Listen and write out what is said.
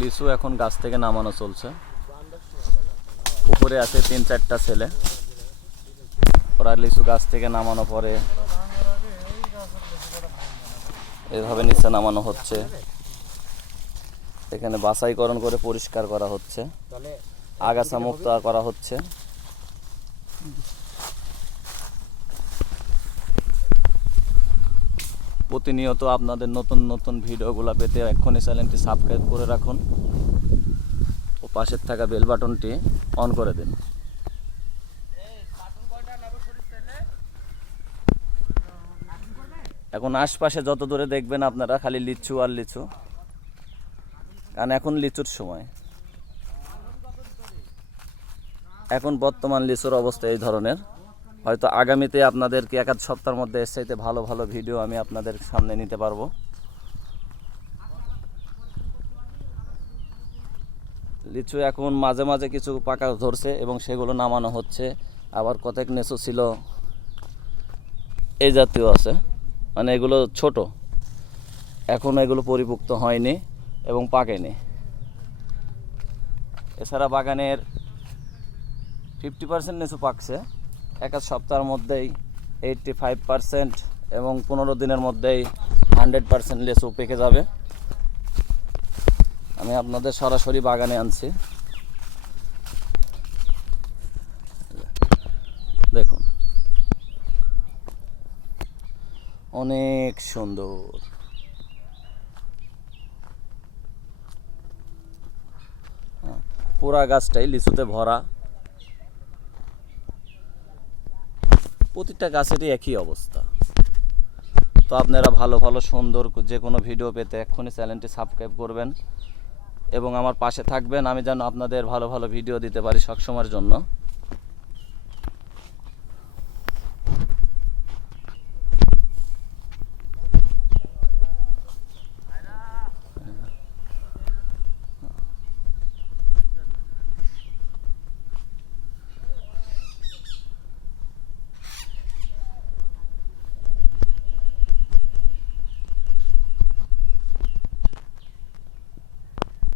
লিচু এখন গাছ থেকে নামানো চলছে। উপরে আছে 3-4টা ছেলে, ওরা লিচু গাছ থেকে নামানো পরে এভাবে নিচে নামানো হচ্ছে। এখানে বাছাইকরণ করে পরিষ্কার করা হচ্ছে, আগাছা মুক্ত করা হচ্ছে। প্রতিনিয়ত আপনাদের নতুন নতুন ভিডিওগুলো পেতে এক্ষুনি চ্যানেলটি সাবস্ক্রাইব করে রাখুন ও পাশের থাকা বেল বাটনটি অন করে দিন। এখন আশপাশে যত দূরে দেখবেন আপনারা খালি লিচু আর লিচু, কারণ এখন লিচুর সময়। এখন বর্তমান লিচুর অবস্থা এই ধরনের। হয়তো আগামীতে আপনাদেরকে 1-2 সপ্তাহের মধ্যে এর চাইতে ভালো ভালো ভিডিও আমি আপনাদের সামনে নিতে পারবো। লিচু এখন মাঝে মাঝে কিছু পাকা ধরছে এবং সেগুলো নামানো হচ্ছে। আবার কতক লিচু ছিল এই জাতীয় আছে, মানে এগুলো ছোট, এখন এগুলো পরিপুক্ত হয়নি এবং পাকেনি। এছাড়া বাগানের 50% লিচু পাকছে, 1-2 সপ্তাহের মধ্যেই 85% এবং 15 দিনের মধ্যেই 100% লিচু পেকে যাবে। আমি আপনাদের সরাসরি বাগানে আনছি, দেখুন অনেক সুন্দর। পুরা গাছটাই লিচুতে ভরা, প্রতিটা গাছেরই একই অবস্থা। তো আপনারা ভালো ভালো সুন্দর যে কোনো ভিডিও পেতে এক্ষুনি চ্যানেলটি সাবস্ক্রাইব করবেন এবং আমার পাশে থাকবেন, আমি যেন আপনাদের ভালো ভালো ভিডিও দিতে পারি সবসময়ের জন্য।